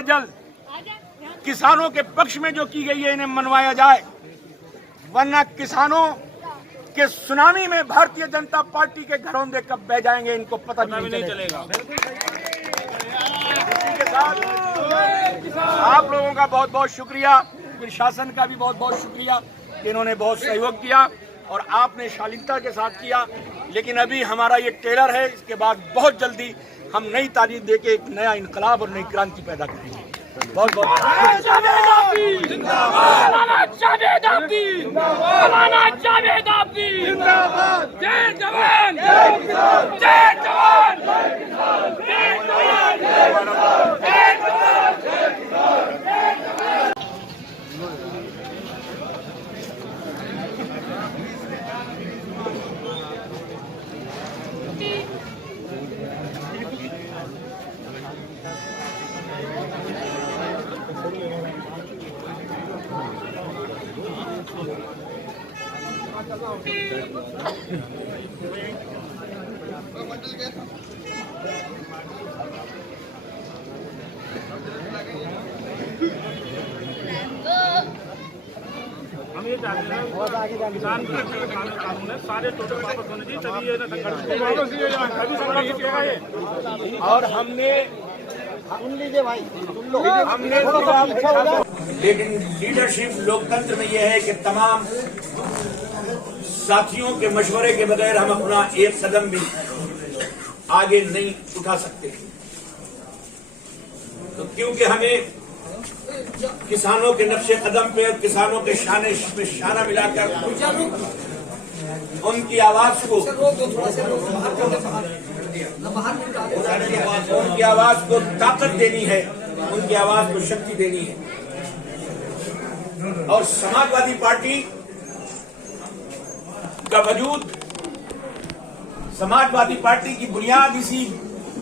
से जल्द किसानों के पक्ष में जो की गई है इन्हें मनवाया जाए, वरना किसानों के सुनामी में भारतीय जनता पार्टी के घरौंदे कब बह जाएंगे इनको पता भी नहीं चलेगा। इसी के साथ आप लोगों का बहुत बहुत शुक्रिया, फिर शासन का भी बहुत बहुत शुक्रिया कि इन्होंने बहुत सहयोग किया और आपने शालीनता के साथ किया। लेकिन अभी हमारा ये टेलर है, इसके बाद बहुत जल्दी हम नई तारीख देके एक नया इनकलाब और नई क्रांति पैदा करेंगे। बहुत बहुत जय जवान जय जवान। हम ये चाहते हैं किसान कानून है सारे टोटल वापस होने चाहिए, तभी ये ना और हमने सुन लीजिए भाई, सुन लो। लेकिन लीडरशिप लोकतंत्र में यह है कि तमाम साथियों के मशवरे के बगैर हम अपना एक कदम भी आगे नहीं उठा सकते। तो क्योंकि हमें किसानों के नक्शे कदम पे और किसानों के शाने में शाना मिलाकर उनकी आवाज को ताकत देनी है, उनकी आवाज को शक्ति देनी है। और समाजवादी पार्टी का वजूद, समाजवादी पार्टी की बुनियाद इसी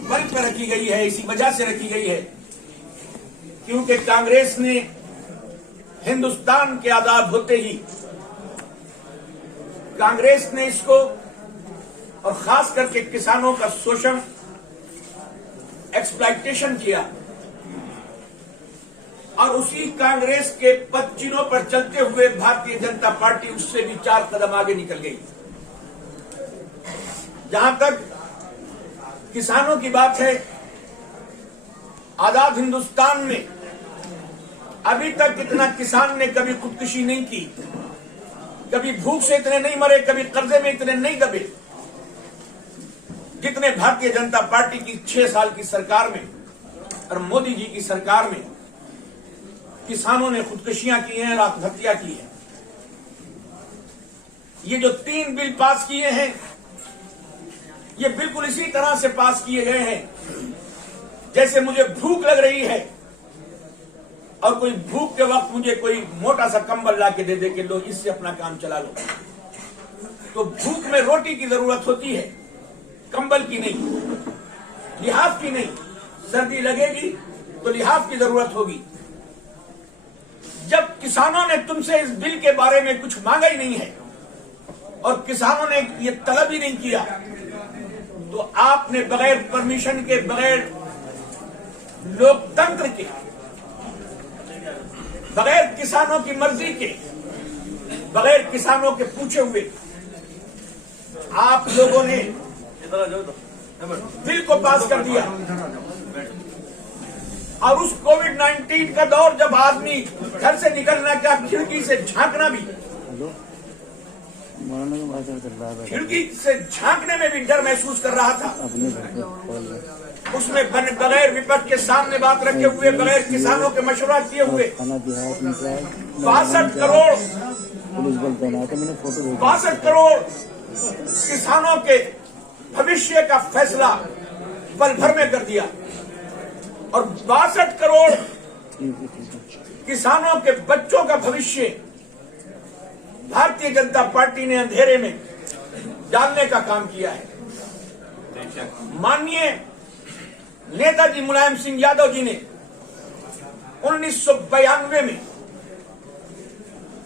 बल पर रखी गई है, इसी वजह से रखी गई है क्योंकि कांग्रेस ने हिंदुस्तान के आजाद होते ही कांग्रेस ने इसको और खास करके किसानों का शोषण, एक्सप्लॉयटेशन किया और उसी कांग्रेस के पदचिन्हों पर चलते हुए भारतीय जनता पार्टी उससे भी 4 कदम आगे निकल गई। जहां तक किसानों की बात है, आजाद हिंदुस्तान में अभी तक इतना किसान ने कभी खुदकुशी नहीं की, कभी भूख से इतने नहीं मरे, कभी कर्जे में इतने नहीं दबे जितने भारतीय जनता पार्टी की 6 साल की सरकार में और मोदी जी की सरकार में किसानों ने खुदकुशियां की हैं और आत्महत्या की है। ये जो 3 बिल पास किए हैं, ये बिल्कुल इसी तरह से पास किए गए हैं जैसे मुझे भूख लग रही है और कोई भूख के वक्त मुझे कोई मोटा सा कंबल ला के दे दे के लो इससे अपना काम चला लो। तो भूख में रोटी की जरूरत होती है, कंबल की नहीं, लिहाफ की नहीं। सर्दी लगेगी तो लिहाफ की जरूरत होगी। जब किसानों ने तुमसे इस बिल के बारे में कुछ मांगा ही नहीं है और किसानों ने ये तलब ही नहीं किया, तो आपने बगैर परमिशन के, बगैर लोकतंत्र के, बगैर किसानों की मर्जी के, बगैर किसानों के पूछे हुए आप लोगों ने बिल को पास कर दिया। और उस कोविड-19 का दौर जब आदमी घर से निकलना क्या, खिड़की से झांकना भी, खिड़की से झांकने में भी डर महसूस कर रहा था, उसमें बगैर विपक्ष के सामने बात रखे हुए, बगैर किसानों के मशवरा किए हुए 62 करोड़ किसानों के भविष्य का फैसला पल भर में कर दिया और 62 करोड़ किसानों के बच्चों का भविष्य भारतीय जनता पार्टी ने अंधेरे में डालने का काम किया है। माननीय नेताजी मुलायम सिंह यादव जी ने 1992 में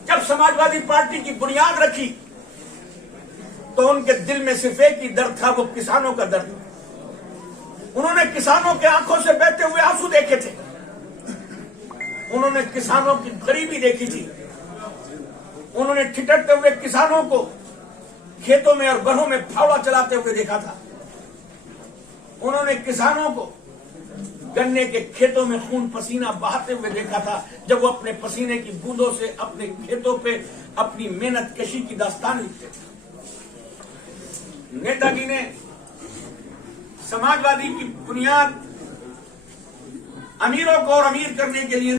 जब समाजवादी पार्टी की बुनियाद रखी तो उनके दिल में सिर्फ एक ही दर्द था, वो किसानों का दर्द। उन्होंने किसानों के आंखों से बहते हुए आंसू देखे थे उन्होंने किसानों की गरीबी देखी थी। उन्होंने ठिठकते हुए किसानों को खेतों में और घरों में फावड़ा चलाते हुए देखा था। उन्होंने किसानों को गन्ने के खेतों में खून पसीना बहाते हुए देखा था, जब वो अपने पसीने की बूंदों से अपने खेतों पे अपनी मेहनत कशी की दास्तान लिखते थे। नेताजी ने समाजवादी की बुनियाद अमीरों को और अमीर करने के लिए